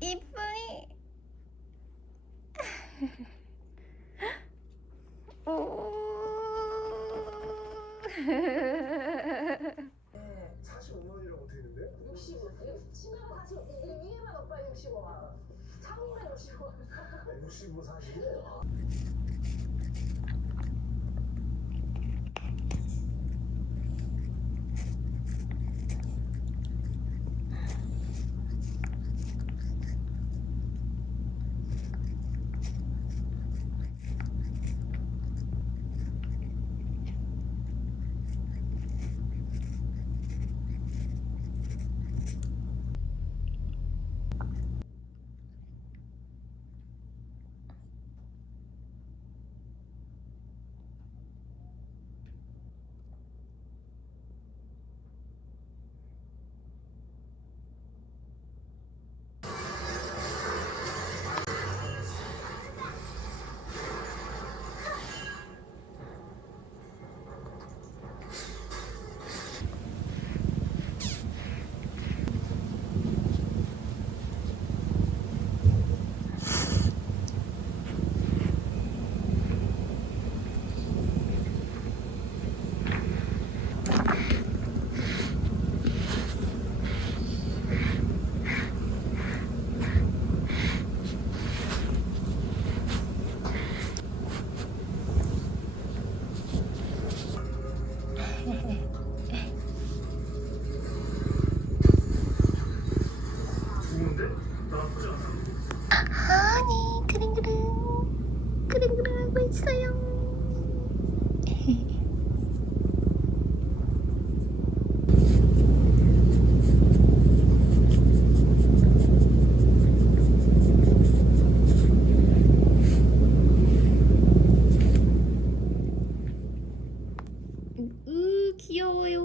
이쁘니? 오. 45만이라고 되는데? 65. 친구하고 같이 위에만 오빠 65만 원. 상의는 65만 원. 65, 45? 좋은데? 나쁘지 않아. 아니, 그릉그릉 하고 있어요. 귀여워요.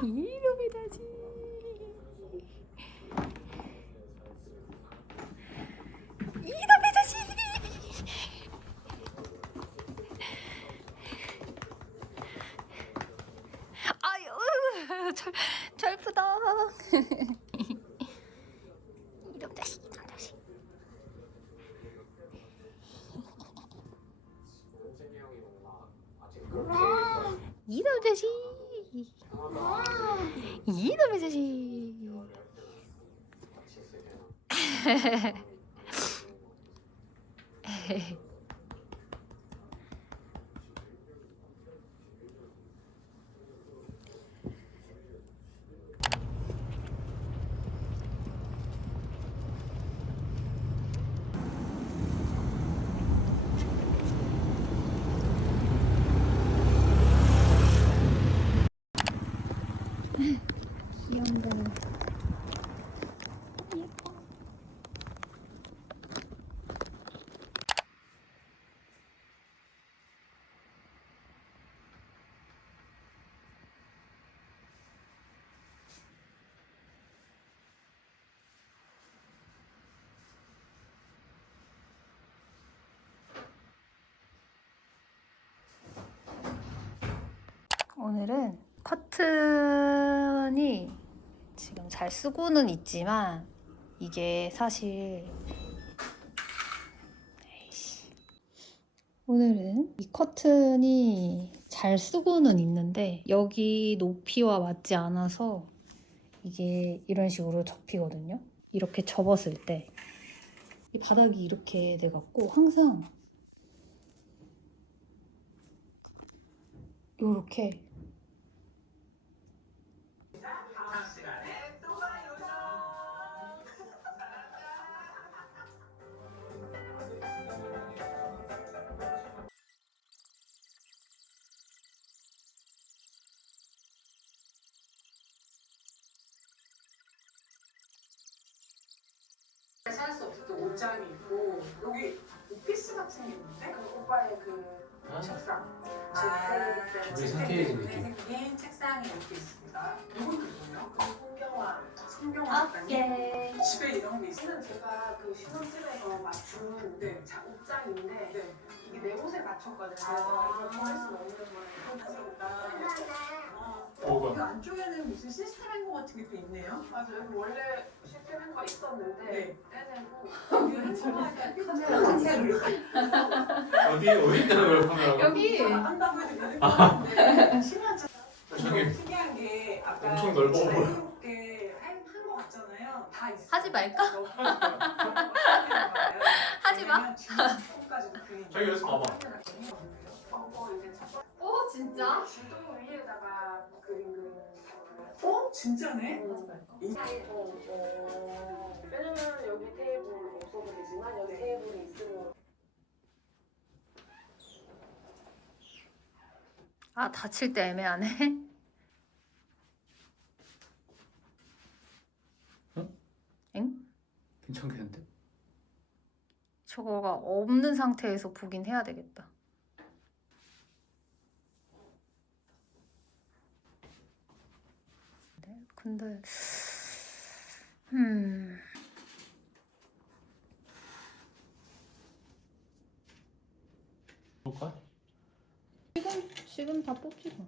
이놈의 다지. 이놈의 다지. 아유, 철푸다. 이놈 자식, 이놈 자식. 이놈 자식. 이놈의 자식. 귀여운데. 예뻐. 오늘은 커튼이 지금 잘 쓰고는 있지만 이게 사실 오늘은 이 커튼이 잘 쓰고는 있는데 여기 높이와 맞지 않아서 이게 이런 식으로 접히거든요. 이렇게 접었을 때 이 바닥이 이렇게 돼갖고 항상 요렇게 살 수 없을 때 옷장이 있고 여기 오피스 같은 게 있는데? 그 오빠의 그 책상. 우리 상쾌해진 때문에 느낌. 생긴 책상이 이렇게 있습니다. 이건 뭐예요? 성경화. 성경화 예. 집에 이런 게 있어요. 이는 제가 그 신혼집에서 맞춘 네. 옷장인데 네. 이게 내 옷에 맞췄거든요. 그래서 아. 이거 버릴 수는 없는 거예요. 뭐가? 그 안쪽에는 무슨 시스템 행거 같은 게 또 있네요. 맞아요. 여기 원래 시스템 행거 있었는데 네. 떼내고 이거 행거하니까 카메라 어디 있다는 걸 카메라가? 여기. 한다고 해도 되는 거 같은데 신혼집 저기 특이한 게 아까 엄청 넓어 보여. 자유롭게 한거 같잖아요. 다 있어. 하지 말까? 하지 마. 저기 여기서 봐봐. 오 진짜? 주도 위에다가 그림 어? 진짜네? 왜냐면 여기 테이블 없어도 되지만 여기 테이블이 있으면 아 다칠 때 애매하네. 응? 엥? 괜찮겠는데? 저거가 없는 상태에서 보긴 해야 되겠다. 근데 볼까? 지금 다 뽑지 뭐.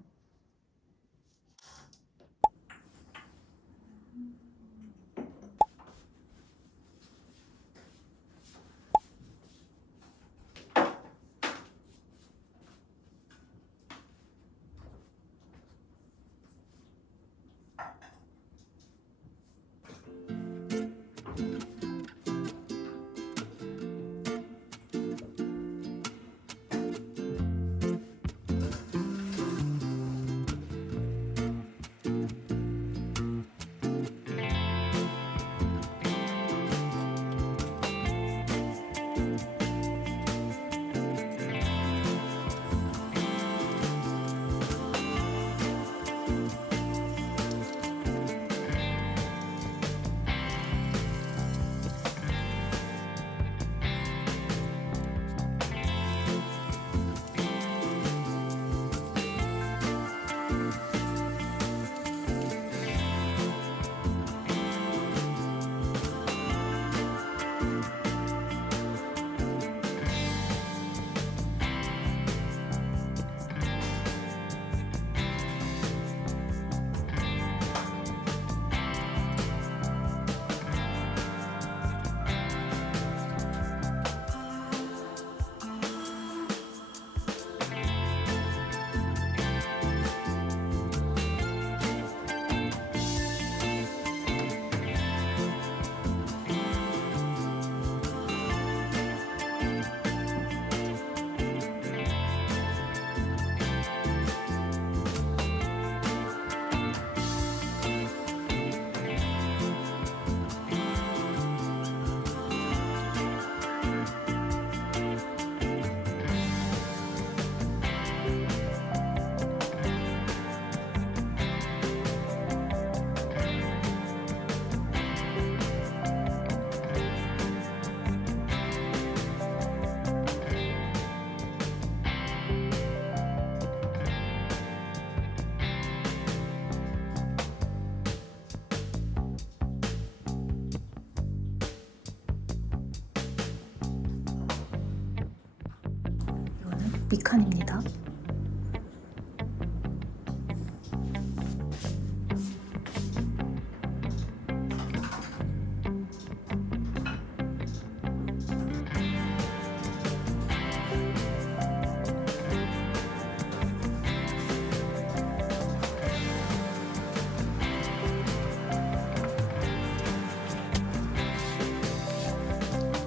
이거는 미칸입니다.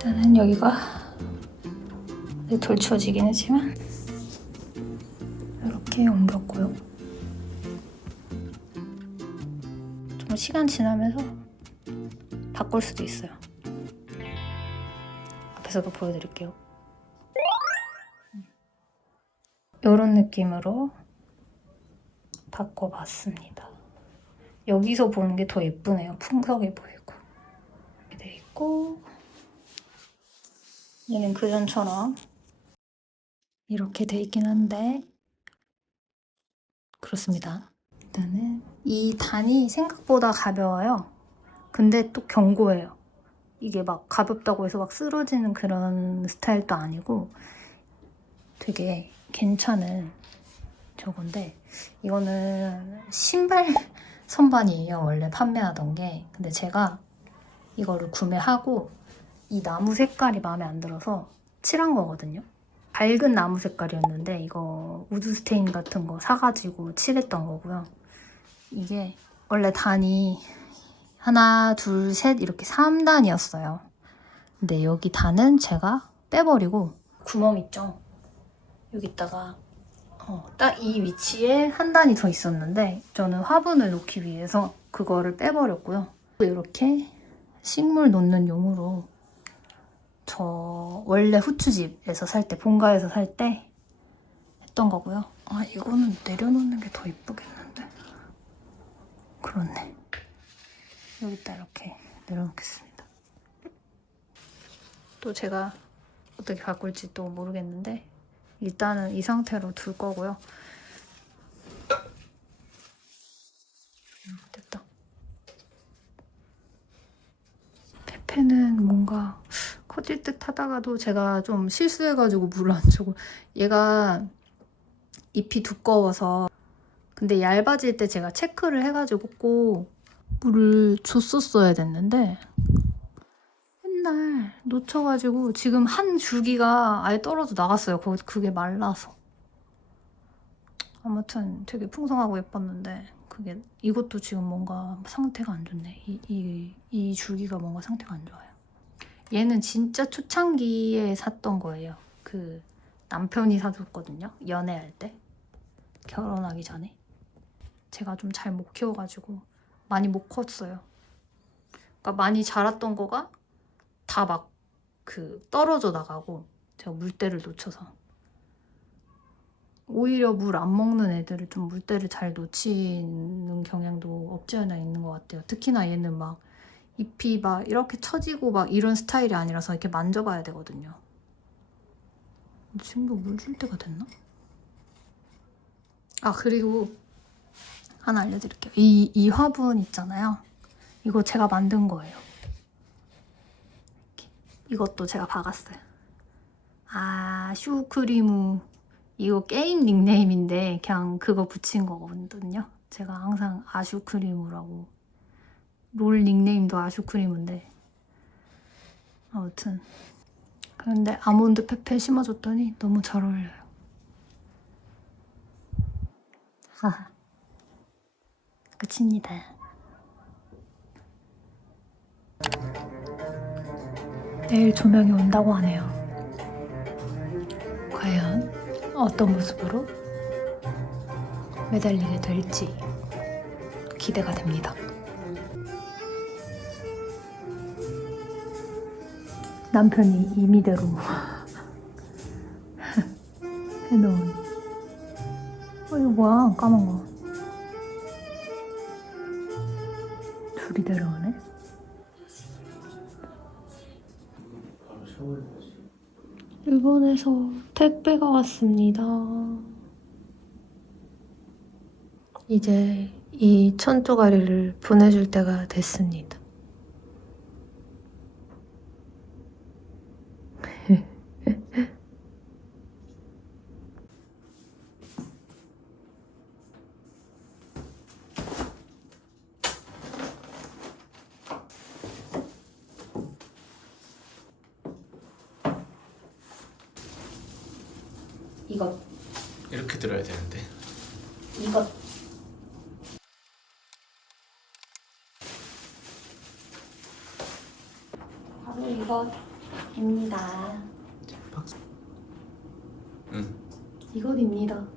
일단은 여기가 돌치워지긴 했지만 이렇게 옮겼고요. 좀 시간 지나면서 바꿀 수도 있어요. 앞에서도 보여드릴게요. 이런 느낌으로 바꿔봤습니다. 여기서 보는 게 더 예쁘네요. 풍성해 보이고. 이렇게 돼 있고 얘는 그전처럼 이렇게 돼 있긴 한데 그렇습니다. 일단은 이 단이 생각보다 가벼워요. 근데 또 견고해요. 이게 막 가볍다고 해서 막 쓰러지는 그런 스타일도 아니고 되게 괜찮은 저건데 이거는 신발 선반이에요. 원래 판매하던 게. 근데 제가 이거를 구매하고 이 나무 색깔이 마음에 안 들어서 칠한 거거든요. 밝은 나무 색깔이었는데 이거 우드 스테인 같은 거 사가지고 칠했던 거고요. 이게 원래 단이 하나, 둘, 셋 이렇게 3단이었어요. 근데 여기 단은 제가 빼버리고 구멍 있죠? 여기다가 딱 이 위치에 한 단이 더 있었는데 저는 화분을 놓기 위해서 그거를 빼버렸고요. 이렇게 식물 놓는 용으로 저 원래 후추집에서 살 때, 본가에서 살 때 했던 거고요. 아, 이거는 내려놓는 게 더 이쁘겠는데? 그렇네. 여기다 이렇게 내려놓겠습니다. 또 제가 어떻게 바꿀지 또 모르겠는데 일단은 이 상태로 둘 거고요. 됐다. 페페는 뭔가 커질 듯 하다가도 제가 좀 실수해가지고 물을 안 주고 얘가 잎이 두꺼워서 근데 얇아질 때 제가 체크를 해가지고 꼭 물을 줬었어야 됐는데 맨날 놓쳐가지고 지금 한 줄기가 아예 떨어져 나갔어요. 그게 말라서. 아무튼 되게 풍성하고 예뻤는데 그게 이것도 지금 뭔가 상태가 안 좋네. 이 줄기가 뭔가 상태가 안 좋아요. 얘는 진짜 초창기에 샀던 거예요. 그 남편이 사줬거든요. 연애할 때. 결혼하기 전에. 제가 좀 잘 못 키워가지고 많이 못 컸어요. 그러니까 많이 자랐던 거가 다 막 그 떨어져 나가고 제가 물때를 놓쳐서 오히려 물 안 먹는 애들을 좀 물때를 잘 놓치는 경향도 없지 않아 있는 것 같아요. 특히나 얘는 막 잎이 막 이렇게 처지고 막 이런 스타일이 아니라서 이렇게 만져봐야 되거든요. 지금도 물 줄 때가 됐나? 아, 그리고 하나 알려드릴게요. 이 화분 있잖아요. 이거 제가 만든 거예요. 이것도 제가 박았어요. 아, 슈크리무. 이거 게임 닉네임인데 그냥 그거 붙인 거거든요. 제가 항상 아슈크리무라고. 롤 닉네임도 아슈크리무인데 아무튼 그런데 아몬드 페페 심어줬더니 너무 잘 어울려요. 하하. 끝입니다. 내일 조명이 온다고 하네요. 과연 어떤 모습으로 매달리게 될지 기대가 됩니다. 남편이 임의대로 해놓은 이거 뭐야 까만 거 둘이 데려오네. 바로 샤워해야지. 일본에서 택배가 왔습니다. 이제 이 천조가리를 보내줄 때가 됐습니다. 이것 이렇게 들어야 되는데. 이것 바로 이것입니다. 박스. 응. 이것입니다.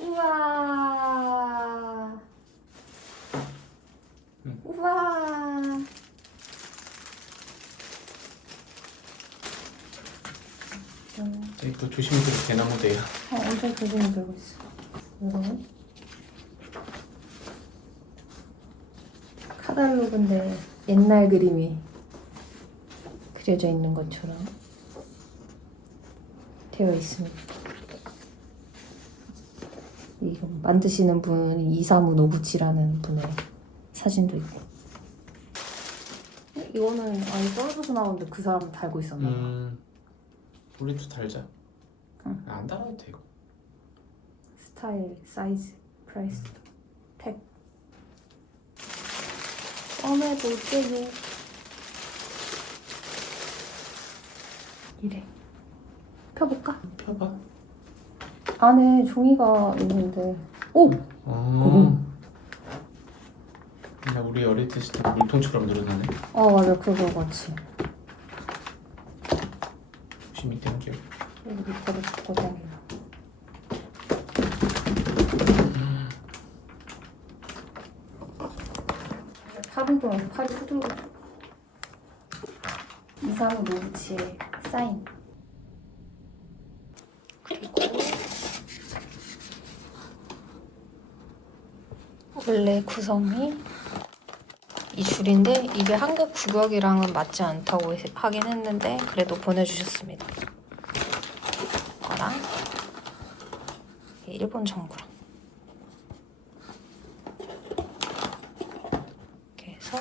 우와. 우와. 이거 조심히 들어. 대나무대야. 엄청 조심히 들고 있어. 이거는 카달로그인데 옛날 그림이 그려져 있는 것처럼 되어 있습니다. 이거 만드시는 분이 이사무 노구치라는 분의 사진도 있고. 이거는 아니 떨어져서 나오는데 그 사람은 달고 있었나 봐. 우리도 달자. 응. 안 달아도 돼 이거. 스타일, 사이즈, 프라이스, 택. 썸에 볼게요. 이래. 펴볼까? 펴봐. 안에 종이가 있는데. 오! 나 우리 어릴 때 쓰던 물통처럼 늘어나네. 맞아, 그거 같이. 조심히 당겨. 여기 밑에도 잡고 다니고. 하루 동안 팔이 후들고. 이사무 노구치의 사인. 그리고 원래 구성이 이 줄인데 이게 한국 규격이랑은 맞지 않다고 하긴 했는데 그래도 보내주셨습니다. 이거랑 일본 정구랑 이렇게 해서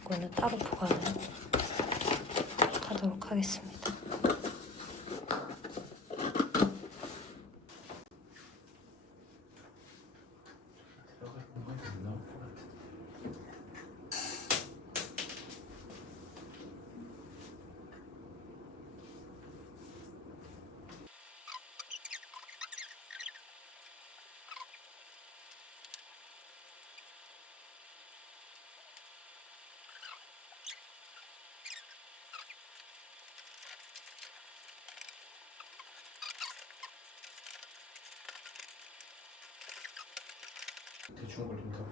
이거는 따로 보관을 하도록 하겠습니다. 들어갈 공간이 안 나올 것 같아. 대충 걸린다고?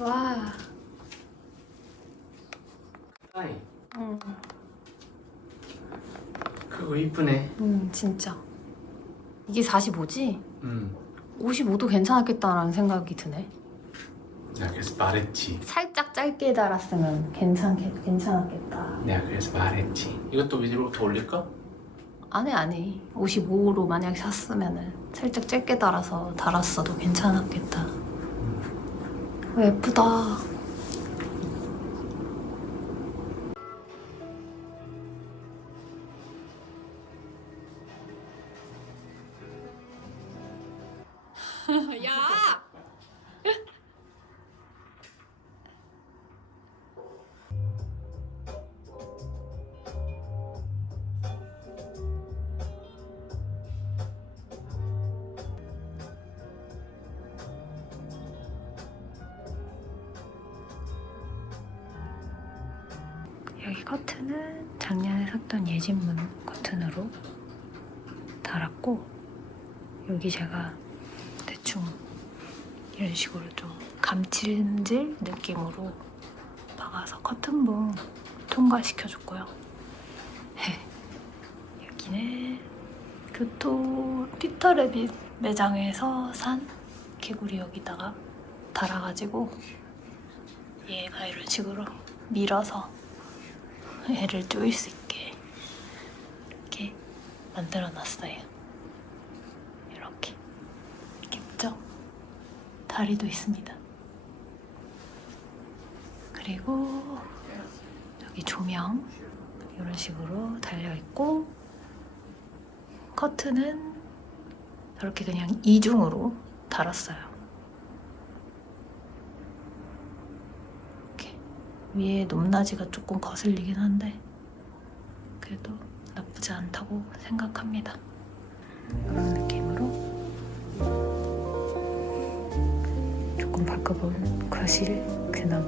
와. 아이 응. 그거 이쁘네. 진짜. 이게 45지? 응. 55도 괜찮았겠다라는 생각이 드네. 내가 그래서 말했지. 살짝 짧게 달았으면 괜찮았겠다. 내가 그래서 말했지. 이것도 위로 더 올릴까? 안 해. 55로 만약에 샀으면은 살짝 짧게 달았어도 괜찮았겠다. 예쁘다. 야! 여기 커튼은 작년에 샀던 예진문 커튼으로 달았고, 여기 제가 대충 이런 식으로 좀 감칠질 느낌으로 박아서 커튼봉 통과시켜줬고요. 여기는 교토 피터래빗 매장에서 산 개구리 여기다가 달아가지고 얘가 이런 식으로 밀어서 애를 쪼일 수 있게 이렇게 만들어놨어요. 이렇게 예쁘죠? 다리도 있습니다. 그리고 여기 조명 이런 식으로 달려있고, 커튼은 저렇게 그냥 이중으로 달았어요. 이렇게 위에 높낮이가 조금 거슬리긴 한데 그래도 나쁘지 않다고 생각합니다. 이런 느낌으로 조금 바꿔본 거실 근황